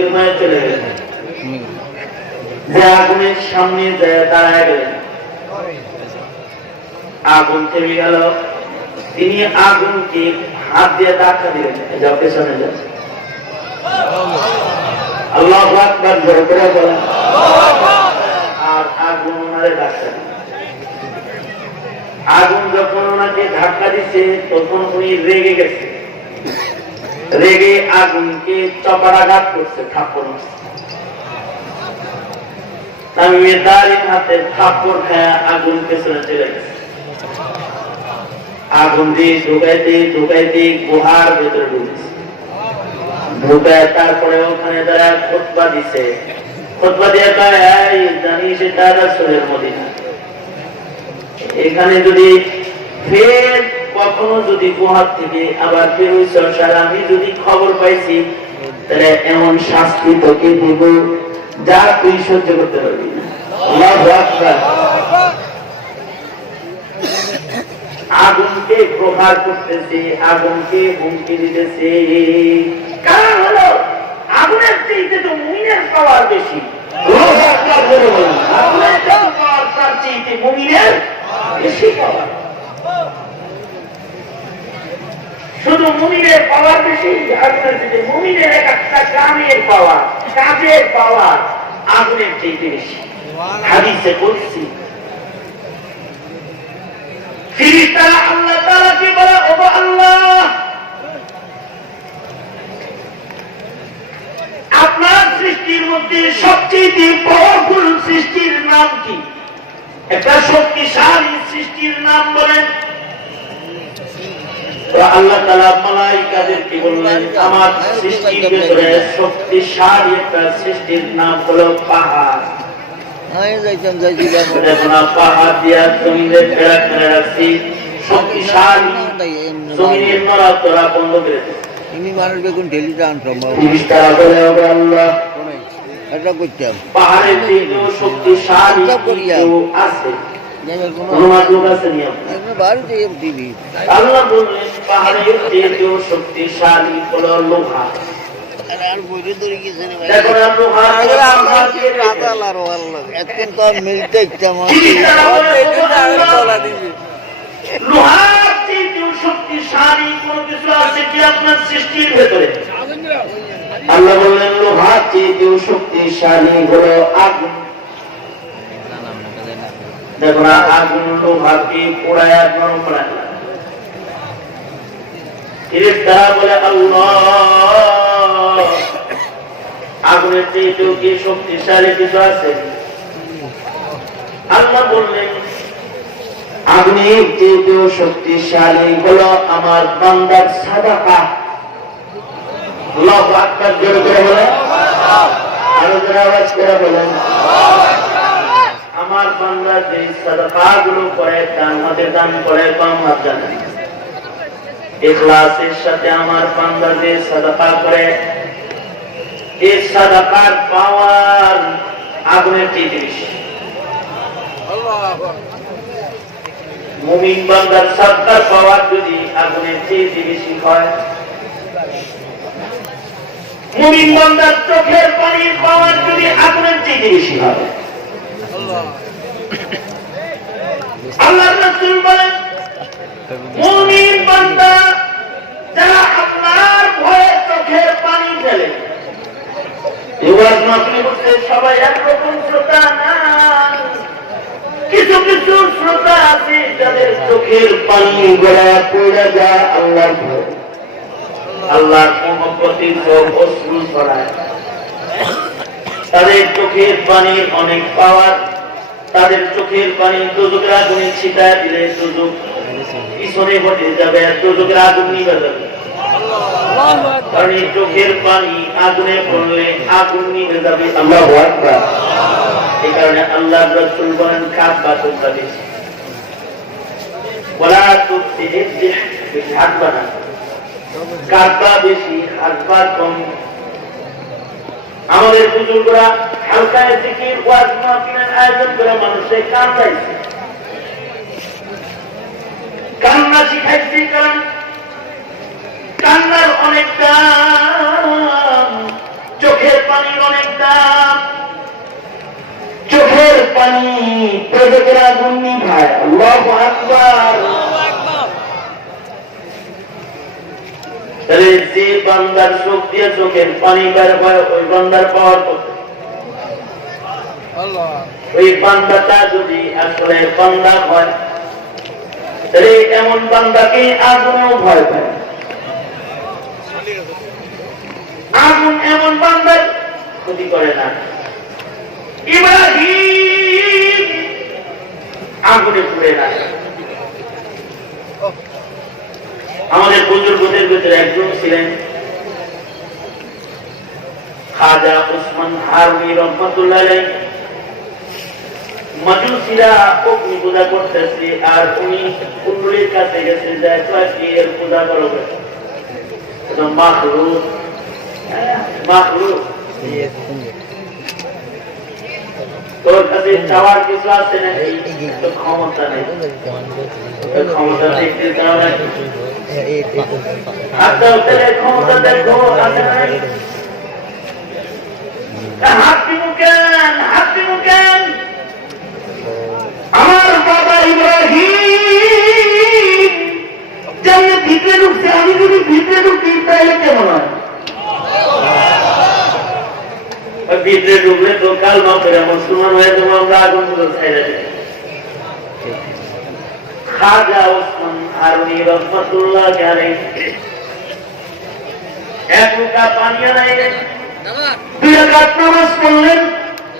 অস্থির হয়ে চলে গেলেন, যে আগুনের সামনে দাঁড়ায় গেলেন। আগুন থেমে গেল, তিনি আগুনকে হাত দিয়ে ধাক্কা দিলেন, যা পেছনে যাচ্ছে। আল্লাহু আকবার জোরে করে বলেন। আর আগুন ওনারে ধাক্কা দিল। আগুন যখন ওনাকে ধাক্কা দিচ্ছে তখন উনি রেগে গেছে, রেগে আগুনকে চপারাঘাত করছে, থাপ্পড় মারছে। তামিমের দাড়ির হাতে থাপ্পড় খায় আগুন পেছনে চলে গেছে। আগুন দিয়ে ঢুকাইতে ঢুকাইতে গুহার ভেতরে ঢুকেছে, ঢুকায় তারপরে ওখানে তারা খুতবা দিছে। খুতবা দিয়ে কয়, এই জানিস এটা রাসূলের মদিনা, এখানে যদি ফের কখনো যদি গুহার থেকে আবার বেরোইছ, আমি যদি খবর পাইছি তাহলে এমন শাস্তি তোকে দেব যা তুই সহ্য করতে পারবি না। আল্লাহু আকবার। আগুনকে প্রহার করতেছে, আগুনকে হুমকি দিতেছে। কারণ হলো আগুনের চাইতে তো মুমিনের পাওয়ার বেশি। আল্লাহু আকবার বলে বলুন, আগুনের যত পাওয়ার তার চাইতে মুমিনের বেশি পাওয়ার। শুধু মুমিনের পাওয়ার বেশি, আগুনের চাইতে মুমিনের একটা কামের পাওয়ার, কাজের পাওয়ার আগুনের চাইতে বেশি। হাদিসে বলছি ফেরেশতারা আল্লাহ তাআলাকে বলে, ওগো আল্লাহ, আপনার সৃষ্টির মধ্যে সবচেয়ে পাওয়ারফুল সৃষ্টির নাম কি? একটা শক্তিশালী সৃষ্টির নাম বলেন। আল্লাহ তাআলা মালায়েকাদেরকে বললেন, আমার সৃষ্টির ভিতরে শক্তিশালী একটা সৃষ্টির নাম হলো পাহাড়। পাহাড় দিয়া জমিনের ফেরা ফেরা রাখছি, শক্তিশালী জমিনের নড়াচড়া বন্ধ করে দিচ্ছে। মানুষ বেগুন ঢেলি যান সম্ভব পাহাড়ের দিকেও শক্তিশালী কেউ আছে, অনুমান লোক আছে নিয়ম। আল্লাহ বললেন পাহাড়ের দিকেও শক্তিশালী হলো লোহা। দেখো না লোহা লোহার চেয়েও শক্তিশালী কোন কিছু আছে কি আপনার সৃষ্টির ভেতরে? আল্লাহ বললেন লোহার চেয়েও শক্তিশালী হলো আগুন। দেখো না আগুন লোহাকে পোড়ায় নরম করে। ফেরেশতারা বলে, আল্লাহ, আগুনের চেয়েও কি শক্তিশালী কিছু আছে? আল্লাহ বললেন আগুনের চেয়েও শক্তিশালী হলো আমার বান্দার সাদাকা। আল্লাহু আকবার জোরে করে বলেন, আরো জোরে আওয়াজ করে বলেন। আমার বান্দা যে সাদাকা গুলো করে, ডান হাতে দান করে, বাম হাত জানে, ইখলাসের সাথে আমার বান্দা যে সাদাকা করে, এই সাদাকার পাওয়ার আগুনের চেয়ে বেশি। মুমিন বান্দার সাদকার পাওয়ার যদি আগুনের চেয়ে বেশি হয়, মুমিন বান্দার চোখের পানির পাওয়ার যদি আগুনের চেয়ে বেশি হয়, আল্লাহর রাসূল বলেন মুমিন বান্দা যারা আপনার ভয়ে চোখের পানি ফেলে, এবার মাহফিল করতে সবাই একরকম শ্রোতা না, কিছু কিছু শ্রোতা আছে যাদের চোখের পানি গড়ায় পড়ে যায় আল্লাহর ভয়ে, আল্লাহর মহব্বতের অশ্রু ছড়ায়। তাদের চোখের পানির অনেক পাওয়ার, তাদের চোখের পানি দোজখের আগুনে ছিটায় দিলে দোজখ পিছনে হটে যাবে, দোজখের আগুন নিভে যাবে। কারণ এই চোখের পানি আগুনে পড়লে আগুন নিভে যাবে। আল্লাহু আকবার। এই কারণে আল্লাহর রাসূল বলেন কাবা তোমরা বেশি ওয়ালা তুতিহি হাতবা না, কাবা বেশি হাতবা কম। আমাদের বুজুর্গরা হালকা জিকির ওয়াজ মাহফিলের আয়োজন করে মানুষের কান্দাইছে, কান্না শিখাইছে। কারণ কান্নার অনেক দাম, চোখের পানির অনেক দাম, চোখের পানি প্রজেক্টের আগুন নিভায়। আল্লাহু আকবার। তাহলে যে বান্দার চোখ দিয়ে চোখের পানি বের হয় ওই বান্দার পাওয়ার কত? ওই বান্দাটা যদি আসলে বান্দা হয় তাহলে এমন বান্দাকে আগুনও ভয় পায়। আগুন এমন বান্দার ক্ষতি করে না। ইব্রাহিম আগুনে পুড়ে না। আমাদের বুজুর্গদের ভিতরে একজন ছিলেন খাজা উসমান হারুনি রহমাতুল্লাহ আলাইহি। মাজুসিরা অগ্নি পূজা করতেছে আর উনি কুণ্ডলীর কাছে গেছে যে কি এর পূজা করো, মাখলুক মাখলুক তোর কাছে চাওয়ার কিছু আছে নাকি? তো ক্ষমতা নেই, ক্ষমতা দেখতে চাও নাকি? ক্ষমতা দেখো আছে নাই? হাতি মুখেন হাতি মুখেন। আমার বাবা ইব্রাহিম যেমন ভিতরে ঢুকছে, আমি যদি ভিতরে ঢুকি তাহলে কেমন হয়? ভিতরে ঢুকলে তো কালমা করে মুসলমান হয়ে যাবো, আমরা আগুন ছাইড়া দেব। খাজা ওসমান হারুনি রহমাতুল্লাহ আলাইহি এক লোটা পানি আনাইলেন, 2 রাকাত নামাজ পড়লেন,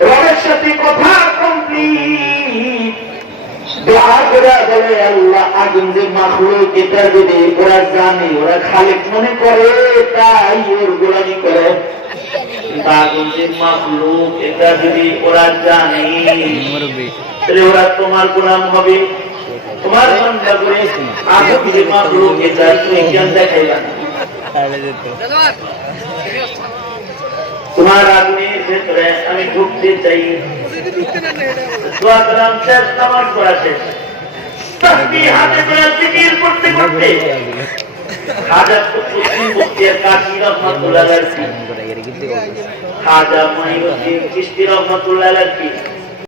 রবের সাথে কথা কমপ্লিট। দোয়া করে বলে আল্লাহ আগুন যে মাখলুক এটা যদি ওরা জানে, ওরা খালিক মনে করে তাই ওর গোলামি করে। আগুন যে মাখলুক এটা যদি ওরা জানে তাহলে ওরা তোমার গোলাম হবে, তোমার বান্দা করে। আগুন যে মাখলুক এটা তুমি জ্ঞান দেখাইবা না। তোমার আগুনের ভেতরে আমি ঢুকতে চাই। দোয়া করলাম শেষ, নামাজ পড়া শেষ, তাসবিহ হাতে করে জিকির করতে করতে খাজা কুতুবউদ্দিন বখতিয়ার কাশী রহমাতুল্লাহ আলাইহি, খাজা মঈনুদ্দিন চিশতি রহমাতুল্লাহ আলাইহি